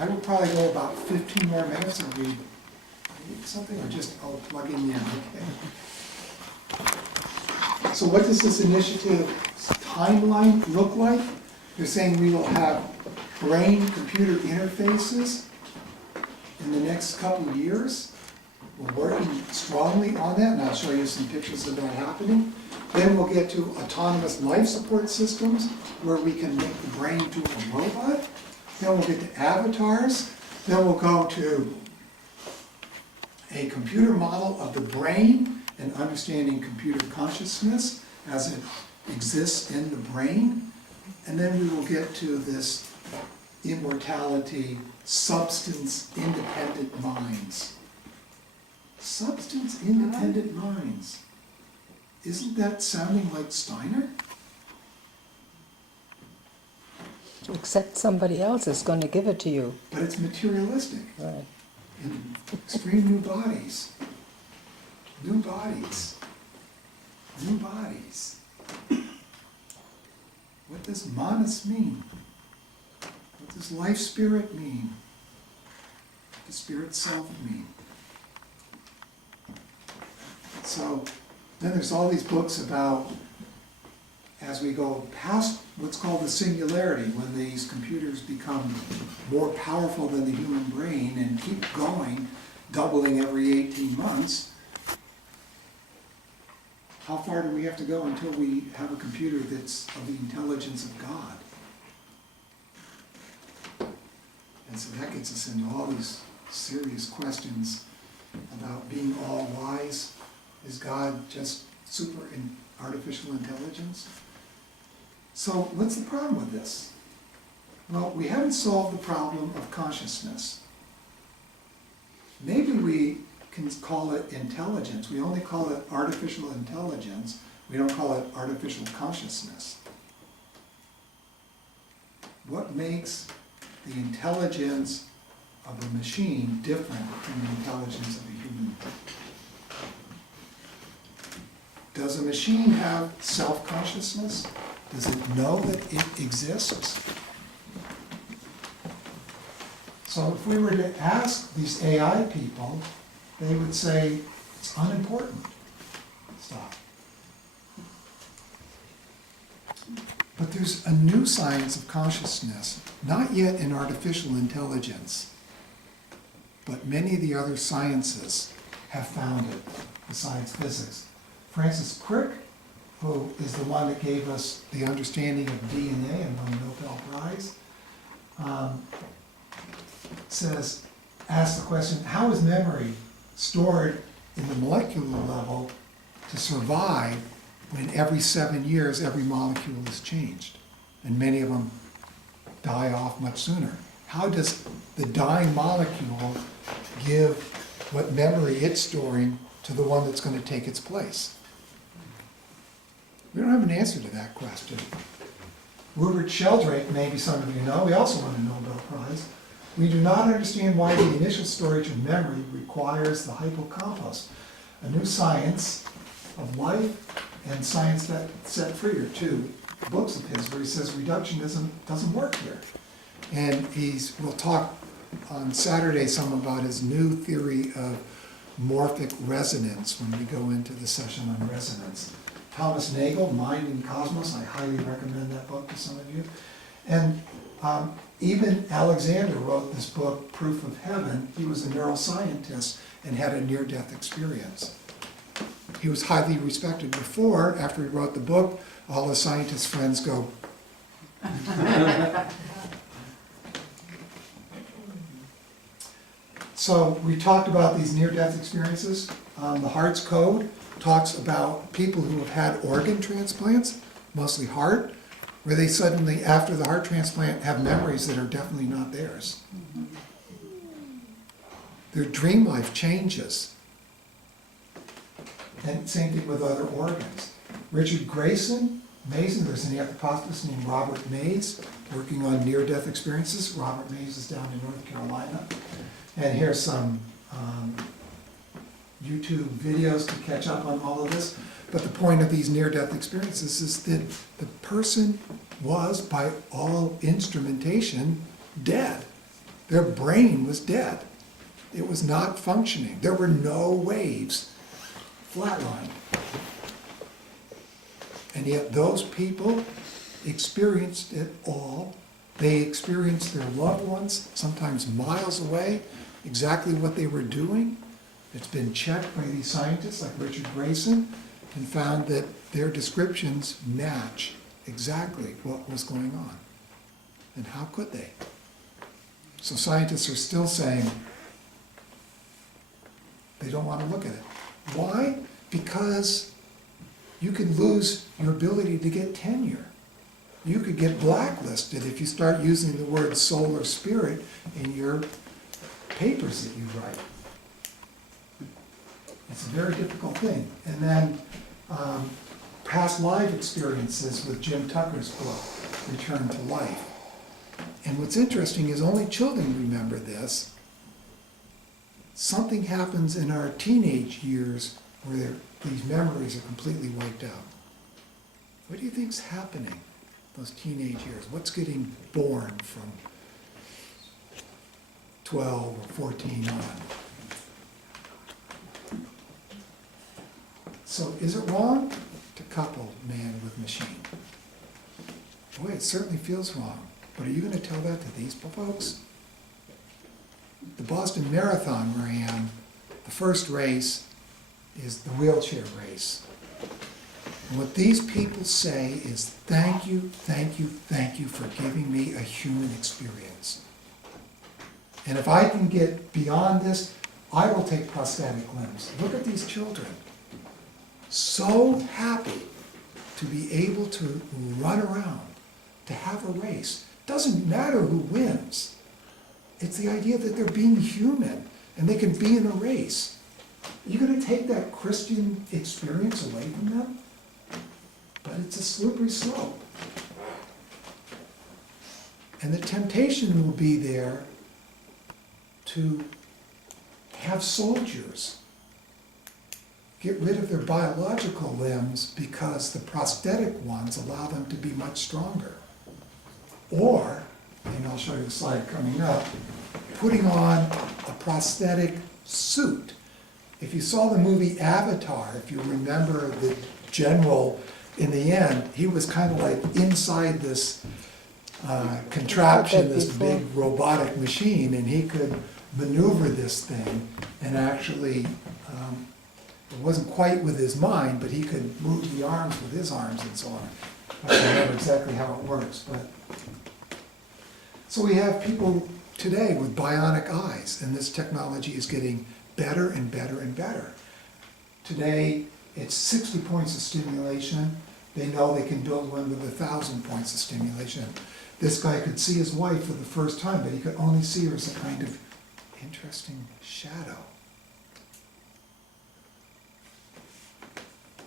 I will probably go about 15 more minutes and read something, or just I'll plug in, okay? So what does this initiative timeline look like? They're saying we will have brain-computer interfaces in the next couple of years. We're working strongly on that, and I'll show you some pictures of that happening. Then we'll get to autonomous life support systems, where we can make the brain into a robot. Then we'll get to avatars. Then we'll go to a computer model of the brain and understanding computer consciousness as it exists in the brain. And then we will get to this immortality, substance-independent minds. Substance-independent minds. Isn't that sounding like Steiner? Except somebody else is going to give it to you. But it's materialistic. Right. In extreme new bodies. New bodies. New bodies. What does manas mean? What does life spirit mean? What does spirit self mean? So then there's all these books about, as we go past what's called the singularity, when these computers become more powerful than the human brain and keep going, doubling every 18 months, how far do we have to go until we have a computer that's of the intelligence of God? And so that gets us into all these serious questions about being all wise. Is God just artificial intelligence? So what's the problem with this? Well, we haven't solved the problem of consciousness. Maybe we can call it intelligence. We only call it artificial intelligence. We don't call it artificial consciousness. What makes the intelligence of a machine different from the intelligence of a human? Does a machine have self-consciousness? Does it know that it exists? So if we were to ask these AI people, they would say it's unimportant stuff. But there's a new science of consciousness, not yet in artificial intelligence, but many of the other sciences have found it, besides physics. Francis Crick, who is the one that gave us the understanding of DNA and won the Nobel Prize, asks the question, how is memory stored in the molecular level to survive when every 7 years every molecule is changed? And many of them die off much sooner. How does the dying molecule give what memory it's storing to the one that's going to take its place? We don't have an answer to that question. Rupert Sheldrake, maybe some of you know, he also won a Nobel Prize. We do not understand why the initial storage of memory requires the hippocampus. A new science of life and science that set free are two books of his where he says reductionism doesn't work here. And we'll talk on Saturday some about his new theory of morphic resonance when we go into the session on resonance. Thomas Nagel, Mind and Cosmos, I highly recommend that book to some of you. And even Alexander wrote this book, Proof of Heaven. He was a neuroscientist and had a near-death experience. He was highly respected before. After he wrote the book, all his scientist friends go, So we talked about these near-death experiences. The Heart's Code talks about people who have had organ transplants, mostly heart, where they suddenly, after the heart transplant, have memories that are definitely not theirs. Their dream life changes. And same thing with other organs. Richard Grayson, amazing, there's an anthropologist named Robert Mays working on near-death experiences. Robert Mays is down in North Carolina. And here's some YouTube videos to catch up on all of this. But the point of these near-death experiences is that the person was, by all instrumentation, dead. Their brain was dead. It was not functioning. There were no waves. Flatlined. And yet those people experienced it all. They experienced their loved ones, sometimes miles away, exactly what they were doing. It's been checked by these scientists like Richard Grayson and found that their descriptions match exactly what was going on. And how could they? So scientists are still saying they don't want to look at it. Why? Because you could lose your ability to get tenure. You could get blacklisted if you start using the word soul or spirit in your papers that you write. It's a very difficult thing. And then past life experiences with Jim Tucker's book, Return to Life. And what's interesting is only children remember this. Something happens in our teenage years where these memories are completely wiped out. What do you think's happening those teenage years? What's getting born from 12 or 14 on? So is it wrong to couple man with machine? Boy, it certainly feels wrong. But are you going to tell that to these folks? The Boston Marathon ran, the first race is the wheelchair race. And what these people say is, thank you, thank you, thank you for giving me a human experience. And if I can get beyond this, I will take prosthetic limbs. Look at these children. So happy to be able to run around, to have a race. Doesn't matter who wins. It's the idea that they're being human and they can be in a race. Are you going to take that Christian experience away from them? But it's a slippery slope. And the temptation will be there to have soldiers get rid of their biological limbs because the prosthetic ones allow them to be much stronger. Or, and I'll show you the slide coming up, putting on a prosthetic suit. If you saw the movie Avatar, if you remember the general in the end, he was kind of like inside this contraption, this big robotic machine, and he could maneuver this thing and actually, it wasn't quite with his mind, but he could move the arms with his arms and so on. I don't remember exactly how it works, but. So we have people today with bionic eyes, and this technology is getting better and better and better. Today, it's 60 points of stimulation. They know they can build one with 1,000 points of stimulation. This guy could see his wife for the first time, but he could only see her as a kind of interesting shadow.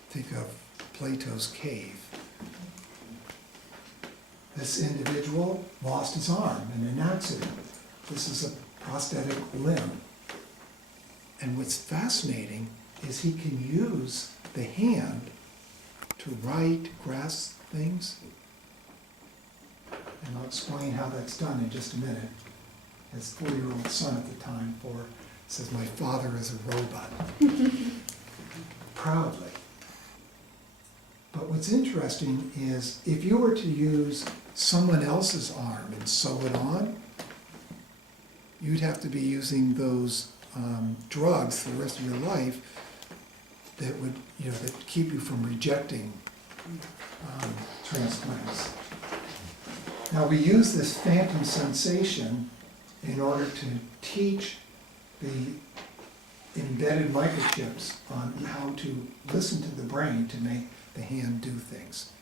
Think of Plato's cave. This individual lost his arm in an accident. This is a prosthetic limb. And what's fascinating is he can use the hand to write, grasp things. And I'll explain how that's done in just a minute. His 4-year-old son at the time says, "My father is a robot." Proudly. But what's interesting is if you were to use someone else's arm and sew it on, you'd have to be using those drugs for the rest of your life that would, that keep you from rejecting transplants. Now we use this phantom sensation in order to teach the embedded microchips on how to listen to the brain to make the hand do things.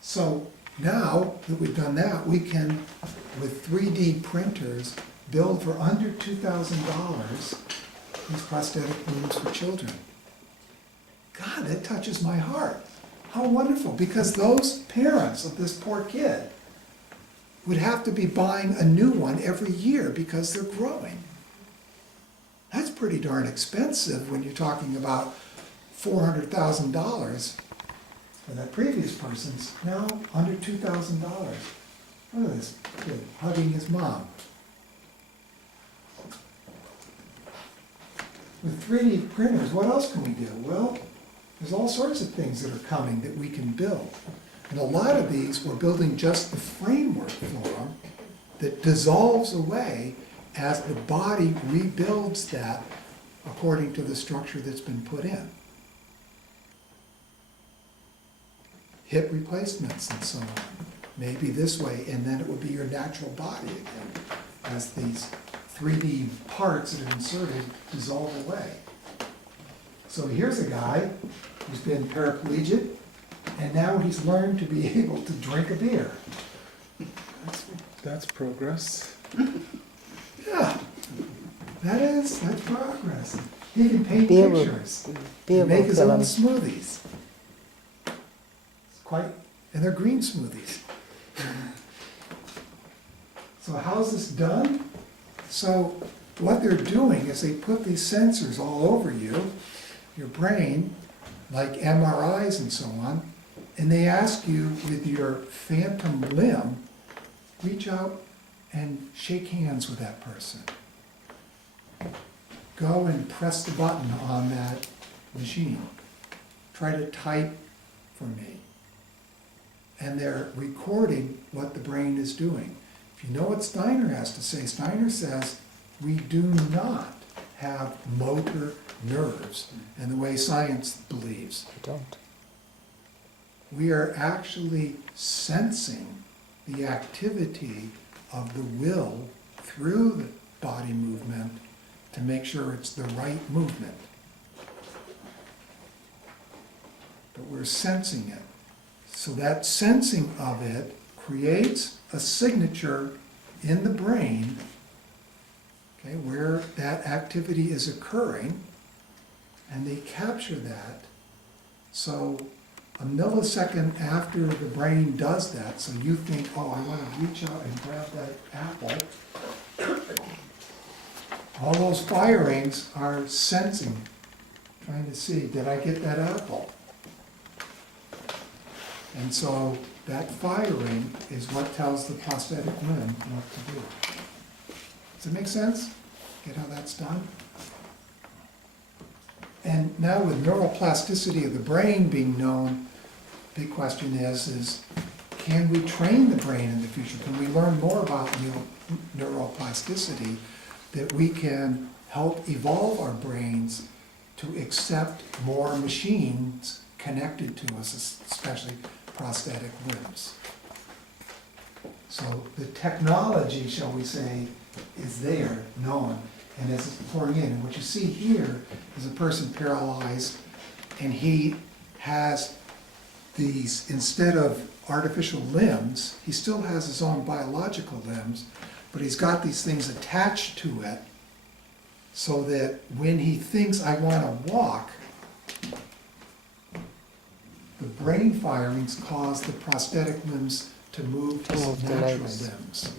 So now that we've done that, we can, with 3D printers, build for under $2,000 these prosthetic limbs for children. God, that touches my heart. How wonderful, because those parents of this poor kid would have to be buying a new one every year because they're growing. That's pretty darn expensive when you're talking about $400,000 for that previous person's, now under $2,000. Look at this kid hugging his mom. With 3D printers, what else can we do? Well, there's all sorts of things that are coming that we can build. And a lot of these, we're building just the framework for them that dissolves away as the body rebuilds that according to the structure that's been put in. Hip replacements and so on. Maybe this way, and then it would be your natural body again, as these 3D parts that are inserted dissolve away. So here's a guy who's been paraplegic, and now he's learned to be able to drink a beer. That's progress. Yeah, that's progress. He can paint Beer will- pictures, beer make will his kill own him. smoothies. It's quite, and they're green smoothies. So how's this done? So what they're doing is they put these sensors all over you, your brain, like MRIs and so on, and they ask you with your phantom limb, reach out and shake hands with that person. Go and press the button on that machine. Try to type for me. And they're recording what the brain is doing. If you know what Steiner has to say, Steiner says, we do not have motor nerves in the way science believes. I don't. We are actually sensing the activity of the will through the body movement to make sure it's the right movement. But we're sensing it. So that sensing of it creates a signature in the brain, okay, where that activity is occurring, and they capture that. So a millisecond after the brain does that, so you think, oh, I want to reach out and grab that apple, all those firings are sensing, trying to see, did I get that apple? And so that firing is what tells the prosthetic limb what to do. Does it make sense? Get how that's done? And now with neuroplasticity of the brain being known, big question is can we train the brain in the future? Can we learn more about neuroplasticity that we can help evolve our brains to accept more machines connected to us, especially prosthetic limbs? So the technology, shall we say, is there, known, and as it's pouring in. And what you see here is a person paralyzed, and he has these, instead of artificial limbs, he still has his own biological limbs, but he's got these things attached to it so that when he thinks, I want to walk, the brain firings cause the prosthetic limbs to move to Move the natural legs. limbs.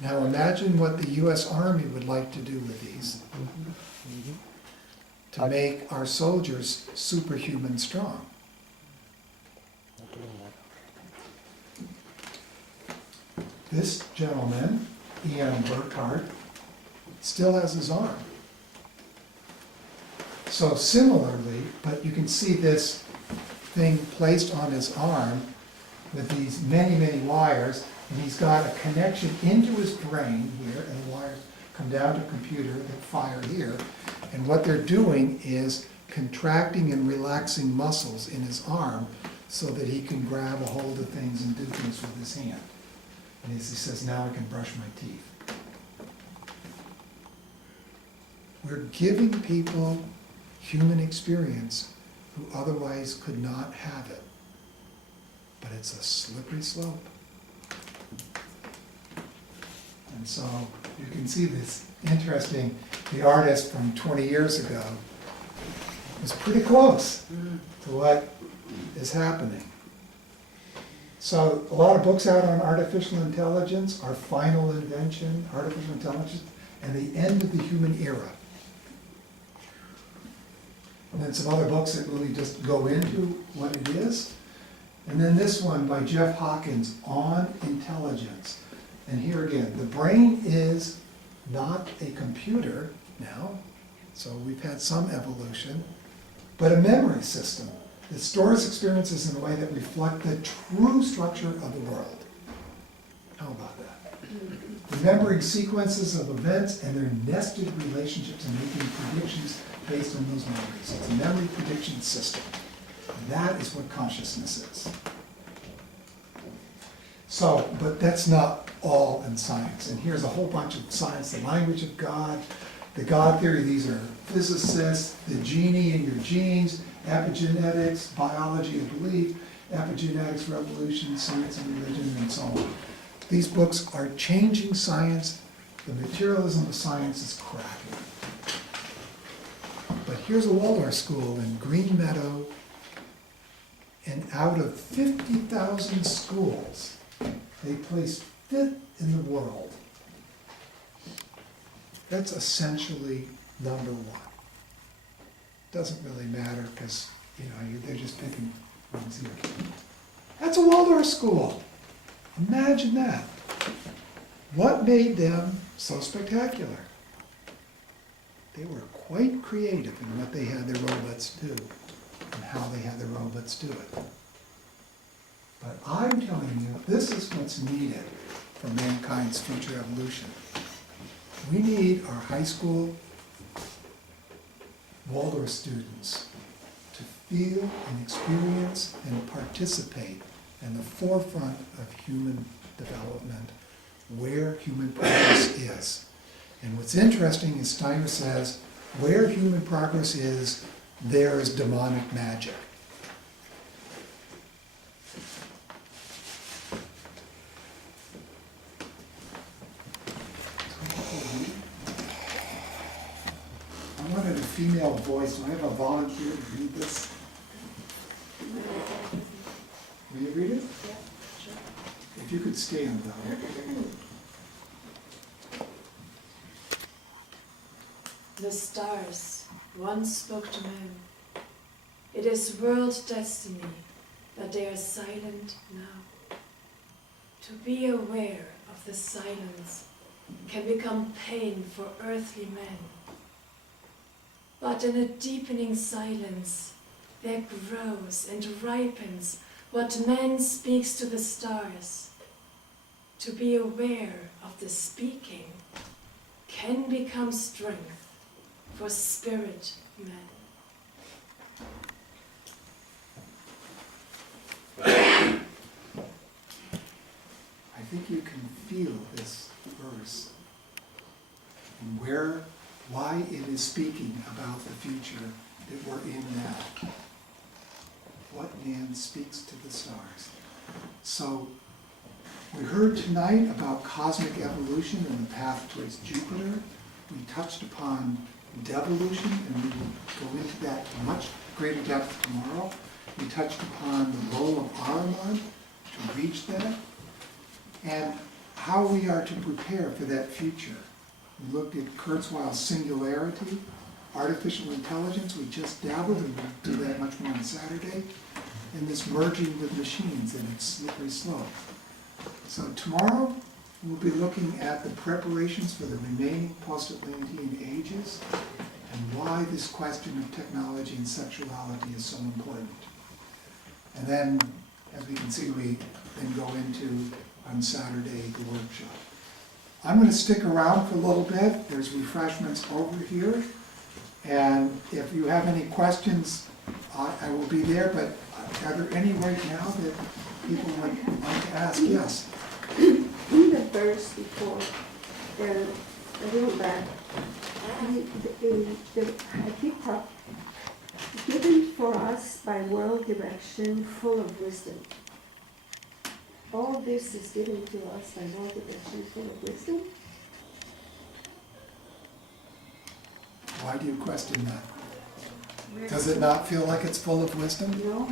Now imagine what the US Army would like to do with these, to make our soldiers superhuman strong. This gentleman, Ian Burkhardt, still has his arm. So similarly, but you can see this thing placed on his arm with these many, many wires, and he's got a connection into his brain here, and the wires come down to a computer that fire here. And what they're doing is contracting and relaxing muscles in his arm so that he can grab a hold of things and do things with his hand. And as he says, now I can brush my teeth. We're giving people human experience who otherwise could not have it. But it's a slippery slope. And so you can see this interesting, the artist from 20 years ago was pretty close to what is happening. So a lot of books out on artificial intelligence, our final invention, artificial intelligence, and the end of the human era. And then some other books that really just go into what it is. And then this one by Jeff Hawkins, On Intelligence. And here again, the brain is not a computer now, so we've had some evolution, but a memory system that stores experiences in a way that reflect the true structure of the world. How about that? Remembering sequences of events and their nested relationships and making predictions based on those memories. It's a memory prediction system. That is what consciousness is. So, but that's not all in science. And here's a whole bunch of science, the language of God, the God theory, these are physicists, the genie in your genes, epigenetics, biology of belief, epigenetics, revolution, science and religion, and so on. These books are changing science. The materialism of science is cracking. But here's a Waldorf school in Green Meadow, and out of 50,000 schools, they placed 5th in the world. That's essentially number one. Doesn't really matter because, they're just picking ones here. That's a Waldorf school. Imagine that. What made them so spectacular? They were quite creative in what they had their robots do and how they had their robots do it. But I'm telling you, this is what's needed for mankind's future evolution. We need our high school Waldorf students to feel and experience and participate in the forefront of human development, where human progress is. And what's interesting is Steiner says, where human progress is, there is demonic magic. I wanted a female voice. Do I have a volunteer to read this? Will you read it? Yeah, sure. If you could stand, though. The stars once spoke to men. It is world destiny that they are silent now. To be aware of the silence can become pain for earthly men. But in a deepening silence, there grows and ripens what man speaks to the stars. To be aware of the speaking can become strength for spirit men. I think you can feel this verse and why it is speaking about the future that we're in now. What man speaks to the stars? So, we heard tonight about cosmic evolution and the path towards Jupiter. We touched upon devolution, and we will go into that in much greater depth tomorrow. We touched upon the role of Ahriman to reach that, and how we are to prepare for that future. We looked at Kurzweil's singularity, artificial intelligence, we just dabbled, and we'll do that much more on Saturday, and this merging with machines and its slippery slope. So tomorrow, we'll be looking at the preparations for the remaining post-Atlantean ages and why this question of technology and sexuality is so important. And then, as we can see, we then go into, on Saturday, the workshop. I'm going to stick around for a little bit. There's refreshments over here. And if you have any questions, I will be there, but are there any right now that people would like to ask? Yes. In the verse before, a little back, I think given for us by world direction, full of wisdom. All this is given to us by world direction, full of wisdom. Why do you question that? Does it not feel like it's full of wisdom? No,